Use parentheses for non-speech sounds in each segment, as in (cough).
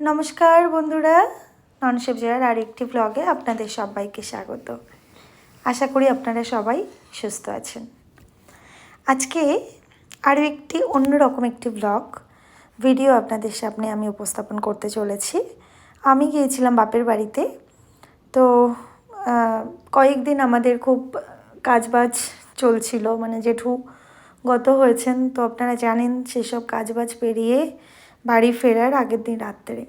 নমস্কার বন্ধুরা ননশেপ জেলার আরেকটি ব্লগে আপনাদের সবাইকে স্বাগত। আশা করি আপনারা সবাই সুস্থ আছেন। আজকে আরও একটি অন্যরকম একটি ব্লগ ভিডিও আপনাদের সামনে আমি উপস্থাপন করতে চলেছি। আমি গিয়েছিলাম বাপের বাড়িতে, তো কয়েকদিন আমাদের খুব কাজবাজ চলছিল মানে জেঠু গত হয়েছেন, তো আপনারা জানেন সেসব কাজবাজ পেরিয়ে বাড়ি ফেরার আগের দিন রাত্রে।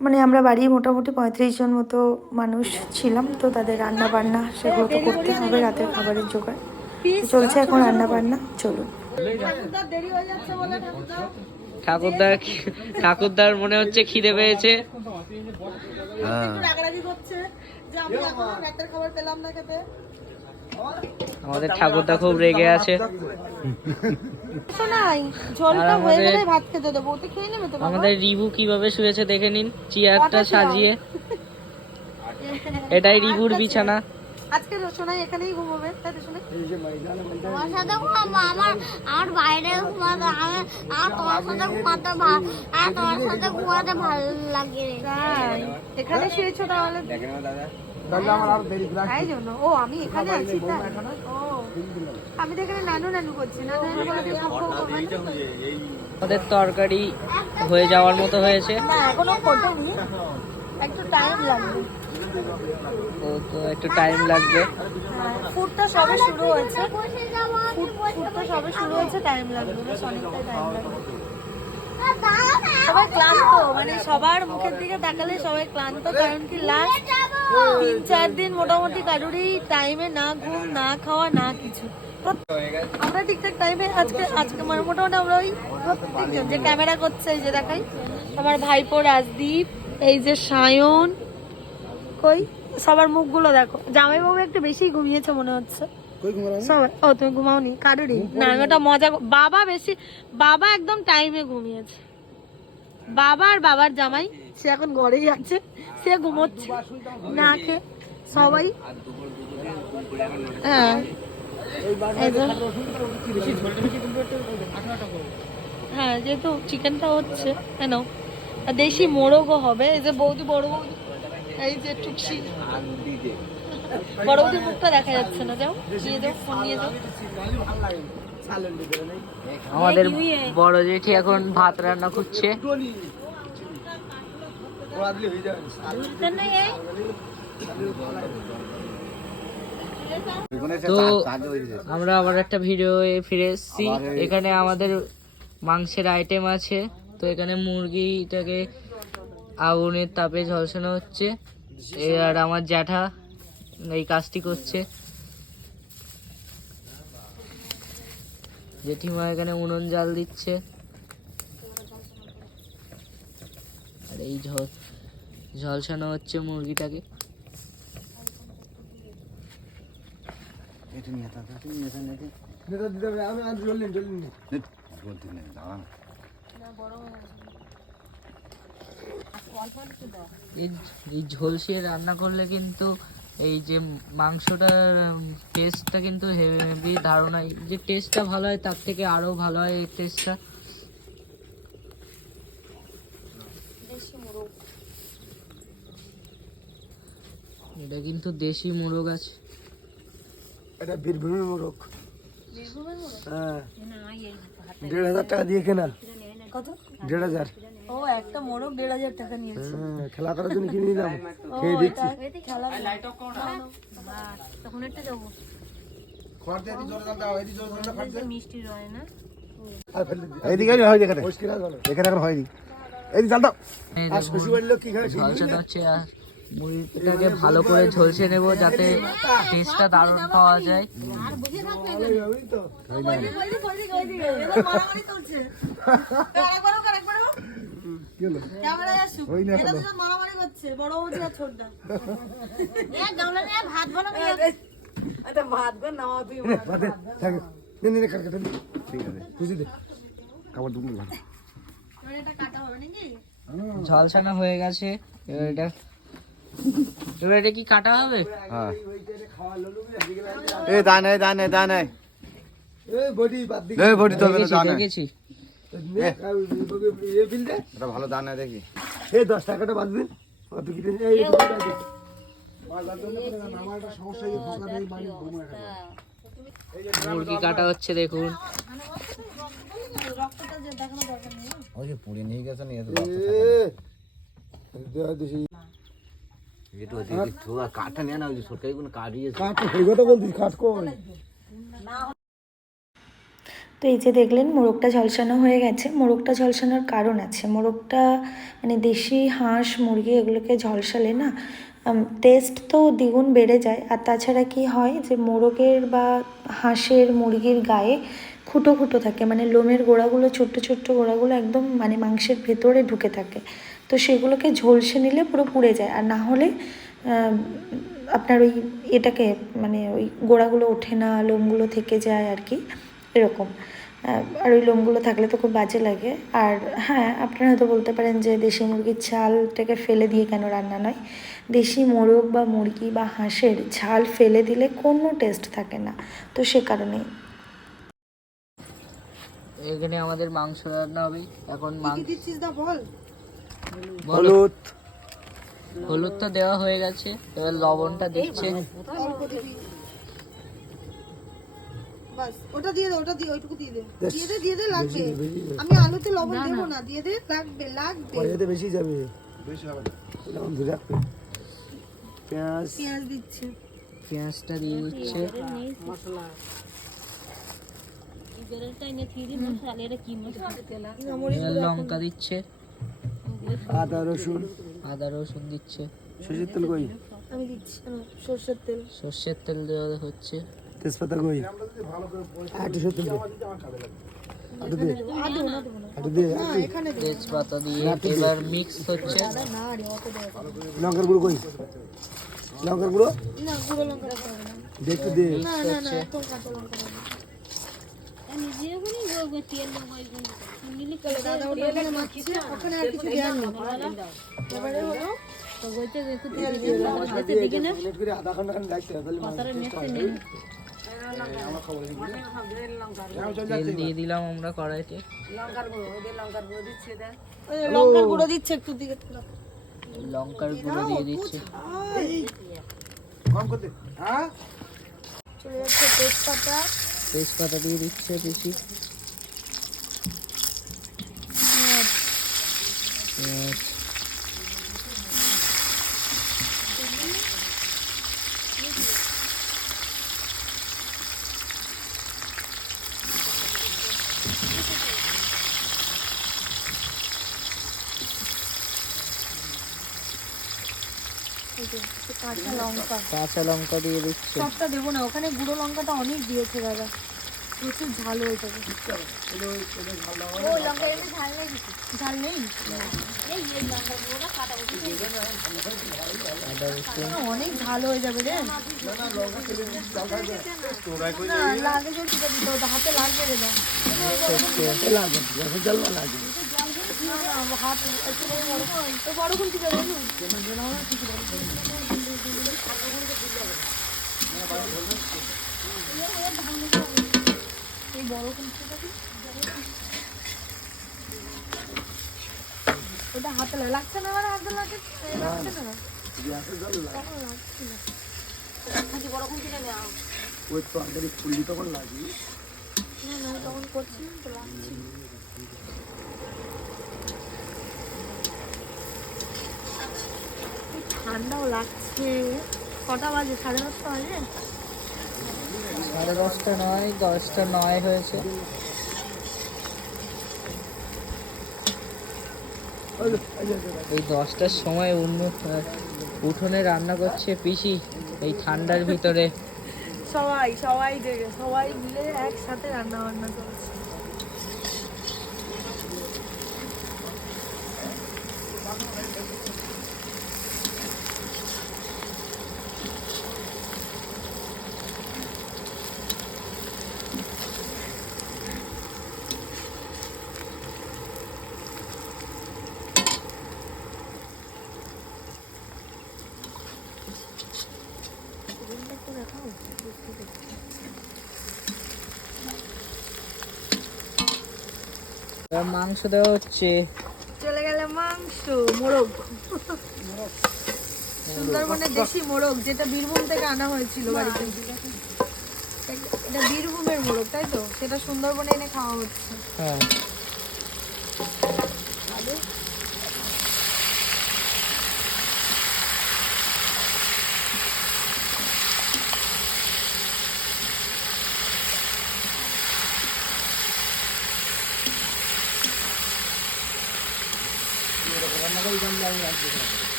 মানে আমরা বাড়ি মোটামুটি পঁয়ত্রিশ জন মতো মানুষ ছিলাম তো তাদের রান্না বান্না সেগুলো তো করতে হবে রাতের খাবারের জোগাড়। চলছে এখন রান্না বান্না চলুন। ঠাকুরদার ঠাকুরদার মনে হচ্ছে খিদে পেয়েছে। রাগারাগি করছে যে আমি এখন রাতের খাবার পেলাম না খেতে আমাদের ঠাকুরদা খুব রেগে আছে। (laughs) শোনাই ঝোলটা আর হয়ে আমাদের- গেলে ভাত খেতে দেবো। তো খেয়ে নেবে তো আমাদের রিবু কীভাবে শুয়েছে দেখে নিন চেয়ারটা সাজিয়ে। (laughs) এটাই রিবুর বিছানা। আজকে শোনাই এখানেই ঘুমাবে তাই তো শোনাই তোমার সাথে ঘুমাবো আমার আমার বাইরে ঘুমাতে আমি আর তোমার সাথে ঘুমাতে ভালো আর তোমার সাথে ঘুমাতে ভালো লাগে তাই এখানে শুয়েছো তাহলে? তাই জন্য। ও আমি এখানে আছি তাই? ও আমি তো এখানে নানু করছি? আমাদের তরকারি হয়ে যাওয়ার মতো হয়েছে। না এখনও একটু টাইম লাগবে। তো তো একটু টাইম লাগবে। ফুডটা সবে শুরু হয়েছে। ফুড ফুডটা সবে শুরু হয়েছে টাইম লাগবে। বেশ অনেকটা টাইম লাগবে। সবাই ক্লান্ত মানে সবার মুখের দিকে তাকালে সবাই ক্লান্ত, কারণ কি লাস্ট তিন চার দিন মোটামুটি কারোরই টাইমে না ঘুম, না খাওয়া, না কিছু। আমরা ঠিকঠাক টাইমে আজকে আজকে মানে মোটামুটি আমরা ওই প্রত্যেকজন যে ক্যামেরা করছে যে দেখাই, আমার ভাইপো রাজদীপ, এই যে সায়ন, কই? সবার মুখগুলো দেখো। জামাইবাবু একটু বেশি ঘুমিয়েছে মনে হচ্ছে। ও তুমি ঘুমাওনি? কারোরই? না ওটা মজা বাবা বেশি বাবা একদম টাইমে ঘুমিয়েছে। বাবা আর বাবার জামাই সে এখন ঘরেই আছে সে ঘুমোচ্ছে। না খেয়ে সবাই। হ্যাঁ। হ্যাঁ যেহেতু চিকেনটা হচ্ছে কেন আর দেশি মোরগও হবে এই যে বৌদি বড় বৌদি এই যে টুকসি। বড় বৌদির মুখটা দেখা যাচ্ছে না। যাও নিয়ে যাও ফোন নিয়ে যাও। আমাদের বড় জেঠি এখন ভাত রান্না করছে। তো আমরা আবার একটা ভিডিও ফিরে এসেছি। এখানে আমাদের মাংসের আইটেম আছে। তো এখানে মুরগিটাকে আগুনের তাপে ঝলসানো হচ্ছে। আর আমার জ্যাঠা এই কাজটি করছে। জেঠিমা এখানে উনুন জাল দিচ্ছে। আর এই ঝল ঝলসানো হচ্ছে মুরগিটাকে। এই এই ঝলসিয়ে রান্না করলে কিন্তু এই যে মাংসটার টেস্টটা কিন্তু হেভি ধারণা। যে টেস্টটা ভালো হয় তার থেকে আরও ভালো হয় এই টেস্টটা এটা কিন্তু দেশি মোরগ আছে। এটা বীরভূমের মোরগ। হ্যাঁ। দেড় হাজার টাকা দিয়ে কেনা। কত? দেড় হাজার। ও একটা মোরগ দেড় হাজার টাকা নিয়েছে। হ্যাঁ, খেলা করার জন্য কিনে নিলাম। খেয়ে দিচ্ছি খেলা তখন একটা যাব। মিষ্টি রয় না? আর ফেলে দিচ্ছি। এখানে। এখানে এখন হয়নি এইদিকে জাল দাও। এই খুশি বাড়ির লোক কি খায় মুরগিটাকে ভালো করে ঝলসে নেব যাতে টেস্টটা দারুণ পাওয়া যায়। মারামারি হয়ে গেছে, এবার এটা এবার এটা কি কাটা হবে? এ দানে দানে দানে। এই বডি বাদ দি এ বডি তো দানে। দেখেছি। এ বিল দে এটা ভালো দান দেখি। এই দশ টাকাটা বাঁধবেন কত কি দিন এই মুরগি কাটা হচ্ছে দেখুন। ওই যে পুড়ে নিয়ে গেছে নিয়ে তো ওদিকে ছোয়া কাঠটা নিয়ে না ওই সরকারি কোনো কাটিয়ে কাঠ এই কথা বলতিস কাঠ কই তো এই যে দেখলেন মোরগটা ঝলসানো হয়ে গেছে। মোরগটা ঝলসানোর কারণ আছে। মোরগটা মানে দেশি হাঁস মুরগি এগুলোকে ঝলসালে না টেস্ট তো দ্বিগুণ বেড়ে যায়। আর তাছাড়া কি হয় যে মোরগের বা হাঁসের মুরগির গায়ে খুঁটো খুঁটো থাকে। মানে লোমের গোড়াগুলো ছোট্ট ছোট্ট গোড়াগুলো একদম মানে মাংসের ভেতরে ঢুকে থাকে। তো সেগুলোকে ঝলসে নিলে পুরো পুড়ে যায়। আর না হলে আপনার ওই এটাকে মানে ওই গোড়াগুলো ওঠে না লোমগুলো থেকে যায় আর কি এরকম। আর ওই লোমগুলো থাকলে তো খুব বাজে লাগে। আর হ্যাঁ আপনারা হয়তো বলতে পারেন যে দেশি মুরগির ছালটাকে ফেলে দিয়ে কেন রান্না নয়? দেশি মোরগ বা মুরগি বা হাঁসের ছাল ফেলে দিলে কোনো টেস্ট থাকে না। তো সে কারণেই। এখানে আমাদের মাংস রান্না হবে। এখন মাংস দিচ্ছিস দা বল। হলুদ। হলুদটা দেওয়া হয়ে গেছে এবার লবণটা দিচ্ছে। অল্প দিবি। বাস ওটা দিয়ে দে ওটা দিয়ে ওইটুকু দিয়ে দে। দিয়ে দে দিয়ে দে লাগবে। আমি আলুতে লবণ দেবো না দিয়ে দে লাগবে লাগবে। পয়সাতে বেশি যাবে। বেশি হবে লবণ ধরে রাখবে পেঁয়াজ। পেঁয়াজ দিচ্ছে। পেঁয়াজটা দিয়ে দিচ্ছে। লঙ্কা দিচ্ছে। আদা রসুন। আদা রসুন দিচ্ছে। সরষের তেল কই? আমি দিচ্ছি সর্ষের তেল। সর্ষের তেল দেওয়া হচ্ছে। তেজপাতা কই? আটু সত্তর আটু তেজপাতা দিয়ে এবার মিক্স হচ্ছে। লঙ্কার গুঁড়ো কই? লঙ্কার গুঁড়ো? না গুঁড়ো লঙ্কা দেওয়া দে না না না কাঁচা লঙ্কা তেল দিয়ে দিলাম আমরা কড়াইতে লঙ্কার গুঁড়ো দিচ্ছে। একটু দিকে লঙ্কার গুঁড়ো দিয়ে দিচ্ছে। কম করতে। হ্যাঁ? চলে যাচ্ছে তেজপাতা তেজপাতা দিয়ে দিচ্ছে বেশি। পেঁয়াজ কাঁচা লঙ্কা দিয়ে দিচ্ছে। সবটা দেবো না ওখানে গুঁড়ো লঙ্কাটা অনেক দিয়েছে দাদা। প্রচুর ঝাল যাবে। ঝাল নেই অনেক ঝাল হয়ে যাবে রে? লাগে যে টিকা দিতে হতো লাগবে রে হাত বড় বড় তো বড় কোন টিকা দেবো এই বড়? ওটা হাতে লাগে। লাগছে না মানে হাতে লাগে লাগছে না তখন করছি তো লাগছে ঠান্ডাও লাগছে কটা বাজে সাড়ে দশটা বাজে সাড়ে দশটা নয় দশটা নয় হয়েছে। এই দশটার সময় অন্য উঠোনে রান্না করছে পিসি, এই ঠান্ডার ভিতরে। সবাই সবাই দেখে সবাই মিলে একসাথে রান্না বান্না করছে। মাংস দেওয়া হচ্ছে। চলে গেল মাংস মোরগ। সুন্দরবনে দেশি মোরগ যেটা বীরভূম থেকে আনা হয়েছিল বাড়িতে। এটা বীরভূমের মোরগ তাই তো? সেটা সুন্দরবনে এনে খাওয়া হচ্ছে। হ্যাঁ।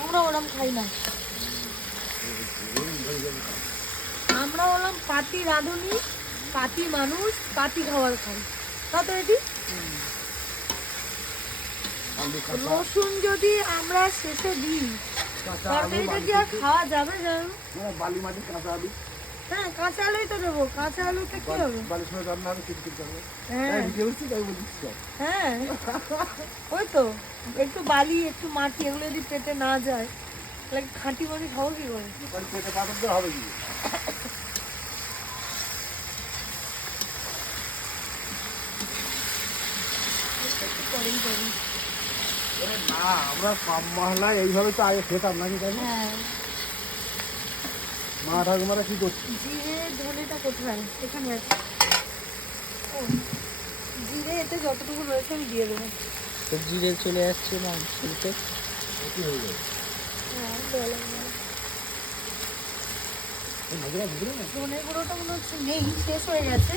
আমরা ওরম খাই না। আমরা হলাম পাতি রাঁধুনি পাতি মানুষ পাতি খাবার খাই। তা তো এটি? রসুন যদি আমরা শেষে দিই তরকারিটা কি আর খাওয়া যাবে জানো বালি মাটি কাঁচা আলু। হ্যাঁ কাঁচা আলুই তো দেবো। কাঁচা আলুতে কি হবে? বালির সঙ্গে রান্না হবে কিছু হ্যাঁ। বলছি তাই হ্যাঁ। ওই তো একটু বালি একটু মাটি এগুলো যদি পেটে না যায় তাহলে খাঁটি মাটি খাব কি করে? পেটে পাথর হবে কি? না আমরা পাম মহলা এইভাবে তো আগে খেতাম নাকি তাই না? হ্যাঁ। মা ঠাকুমারা কি করছে? জিরে ধনেটা কোথায় এখানে আছে। ও জিরে এতে যতটুকু রয়েছে আমি দিয়ে দেবো। তো জিরে চলে যাচ্ছে মাংসতে। হ্যাঁ লাগবে না। ধনে গুঁড়োটা মনে হচ্ছে নেই শেষ হয়ে গেছে।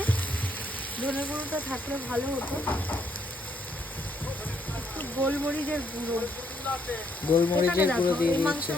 ধনে গুঁড়োটা থাকলে ভালো হতো। গোলমরিচের গুঁড়ো। গোলমরিচের গুঁড়ো দিয়ে দিচ্ছে।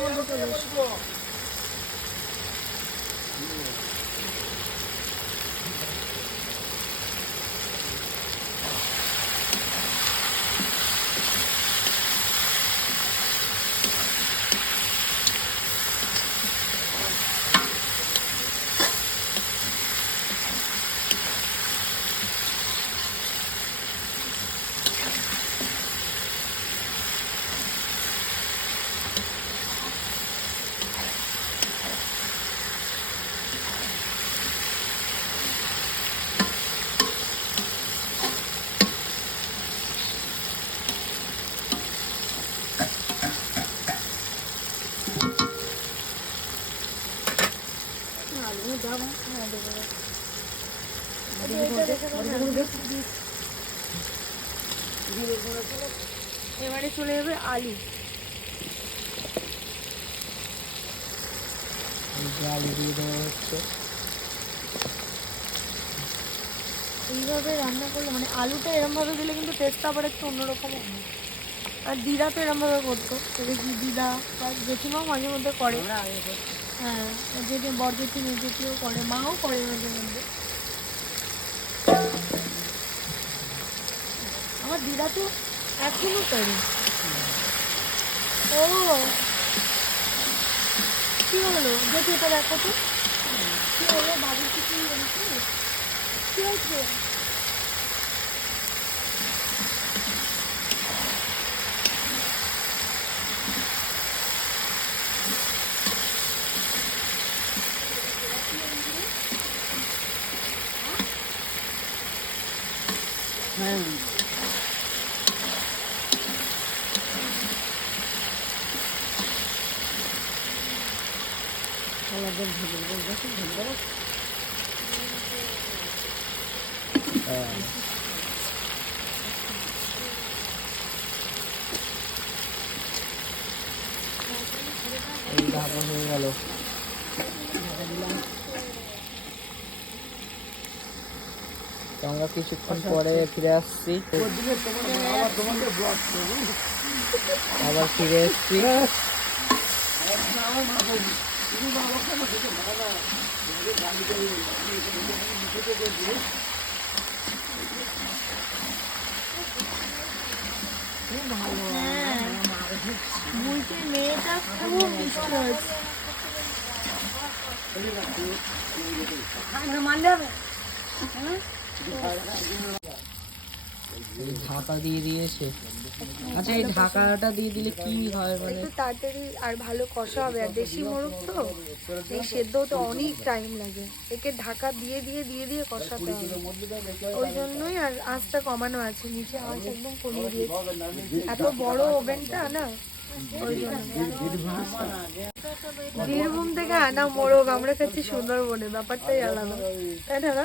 এইভাবে রান্না করলে মানে আলুটা এরম ভাবে দিলে কিন্তু টেস্টটা আবার একটু অন্যরকম হবে আর দিদা তো এরমভাবে করতো দেখি দিদা বা জেঠিমাও মাঝে মধ্যে করে। হ্যাঁ জেঠি বড় জেঠি মেয়ে জেঠিও করে মাও করে মাঝে মধ্যে। আমার দিদা তো এখনও করে। ও কি হলো? জেঠি এটা দেখো তো কি হলো? বাবুর কিছু হয়েছে কি হয়েছে কিছুক্ষণ পরে ফিরে আসছি। আবার ফিরে এসছি। হ্যাঁ। মেয়েটা খুব মিষ্টি হয়েছে এই ঢাকা দিয়ে দিয়েছে আচ্ছা এই ঢাকাটা দিয়ে দিলে কি হয় মানে? একটু তাড়াতাড়ি আর ভালো কষা হবে, আর দেশি মোরগ তো, এই সেদ্ধ তো অনেক টাইম লাগে। একে ঢাকা দিয়ে দিয়ে দিয়ে দিয়ে কষাতে হবে। ওই জন্যই আর আঁচটা কমানো আছে, নিচে আঁচ একদম কমিয়ে দিয়েছে। এত বড় ওভেনটা না বীরভূম থেকে আনা মোরগ, আমরা খাচ্ছি সুন্দরবনে, ব্যাপারটাই আলাদা। তাই না?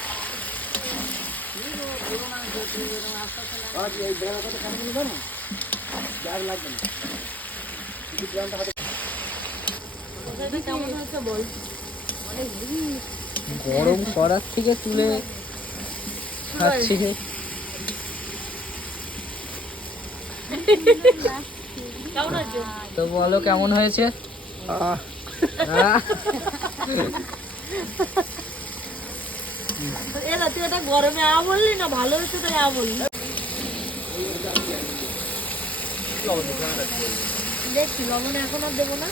গরম করার থেকে তুলে খাচ্ছি। তো বলো কেমন হয়েছে? আহ। এরা তুই এটা গরমে আ বললি না ভালো হয়েছে তাই আ বললি? দেখছি লবণ এখন আর দেবো না।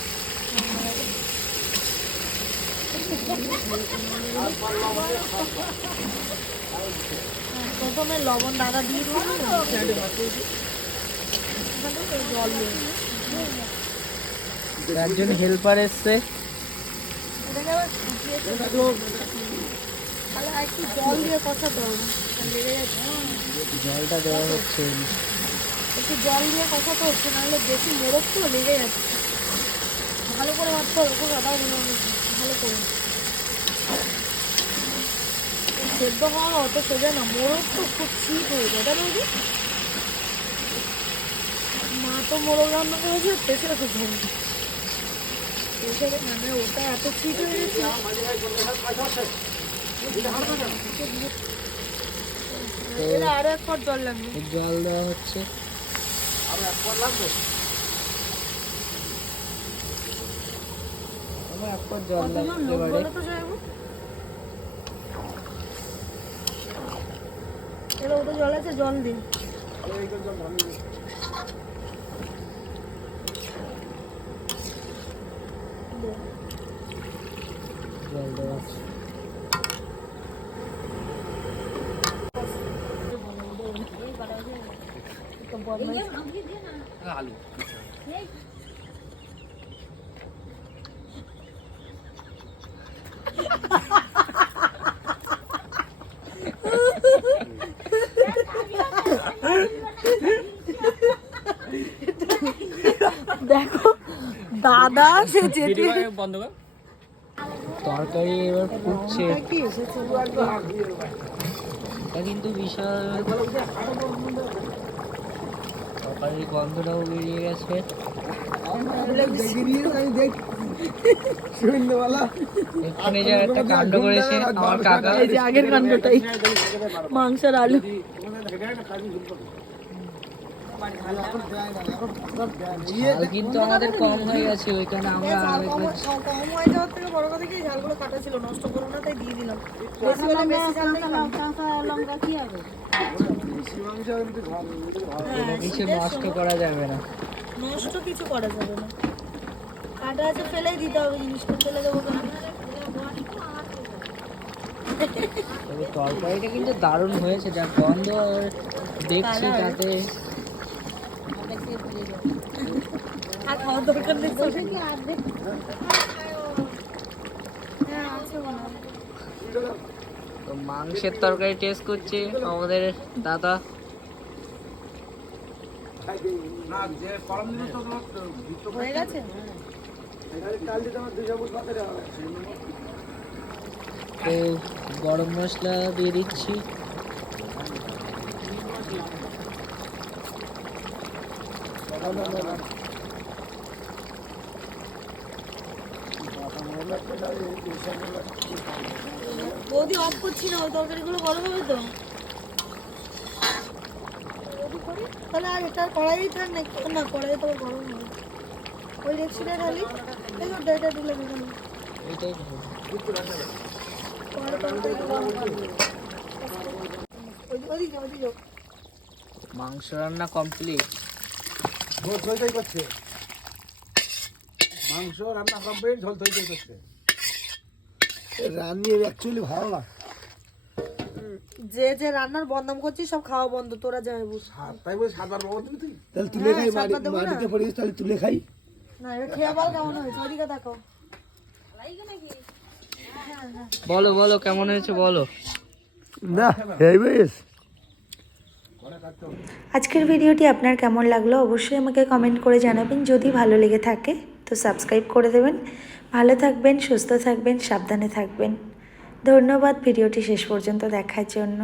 প্রথমে লবণ দাদা দিয়ে জল একজন হেল্পার এসছে এটাকে আবার ফুটিয়ে তাহলে আর একটু জল দিয়ে লেগে যাচ্ছে জলটা দেওয়া হচ্ছে। একটু জল দিয়ে কষাতে হচ্ছে নাহলে বেশি মোরগ তো লেগে যাচ্ছে। ভালো করে ভাবতে হবে খুব আদা ভালো করে। সেদ্ধ হওয়া অত সোজা না মোরগ তো খুব চিপ হয়ে যায় তাই বলছি মা তো মোরগ রান্না করেছে প্রেশার কুকারে প্রেশারে মানে ওটা এত চিপ হয়ে গেছে। জল দেওয়া হচ্ছে। এক পট জল লাগতে পারে বলো তো জয়বু এবার ওটা জল আছে জল দিন। জল দেওয়া দেখো দাদা সে যেতে তরকারি এবার ফুটছে। এসেছে? এটা কিন্তু বিশাল তরকারির গন্ধটাও বেরিয়ে গেছে। এক্ষুনি যে একটা কাণ্ড করেছে আমার কাকা। আগের কাণ্ডটাই। মাংসের আলু। ঝাল কিন্তু আমাদের কম হয়ে গেছে ওইখানে আমরা আর একটু কম হয়ে যাওয়ার থেকে বড় কথা কি ঝালগুলো কাটা ছিল নষ্ট করো না তাই দিয়ে দিলাম। বেশি হলে বেশি ঝাল দিলাম হ্যাঁ, কিছু নষ্ট করা যাবে না। নষ্ট কিছু করা যাবে না। কাটা আছে ফেলেই দিতে হবে জিনিসটা ফেলে দেবো কেন? তবে তরকারিটা কিন্তু দারুণ হয়েছে যা গন্ধ দেখছি। তাতে দরকার নেই হ্যাঁ। তো মাংসের তরকারি টেস্ট করছে আমাদের দাদা। হয়ে গেছে? তো গরম মশলা দিয়ে দিচ্ছি। বৌদি অফ করছি না ওই তরকারিগুলো গরম হবে তো। তাহলে আর এটা কড়াই থাক না না কড়াই তো গরম হবে। ওই রেক্সিটা ঢালি এই এটা ঢেলে দিলাম মাংস রান্না কমপ্লিট করছে। মাংস রান্না কমপ্লিট ঝোল থই থই করছে রান্নি অ্যাকচুয়ালি ভালো না। যে যে রান্নার বদনাম করছিস সব খাওয়া বন্ধ তোরা যাই বুঝ তাই বলে সাতবার বাবা তুমি? তুই তাহলে তুলে খাই মাটিতে পড়িস তাহলে তুলে খাই। না এটা খেয়ে বল কেমন হয়েছে ওদিকে দেখো। বলো বলো কেমন হয়েছে বলো। না এই বেশ আজকের ভিডিওটি আপনার কেমন লাগল অবশ্যই আমাকে কমেন্ট করে জানাবেন যদি ভালো লেগে থাকে। তো সাবস্ক্রাইব করে দেবেন। ভালো থাকবেন, সুস্থ থাকবেন, সাবধানে থাকবেন। ধন্যবাদ, ভিডিওটি শেষ পর্যন্ত দেখার জন্য।